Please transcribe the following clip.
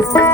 জগতের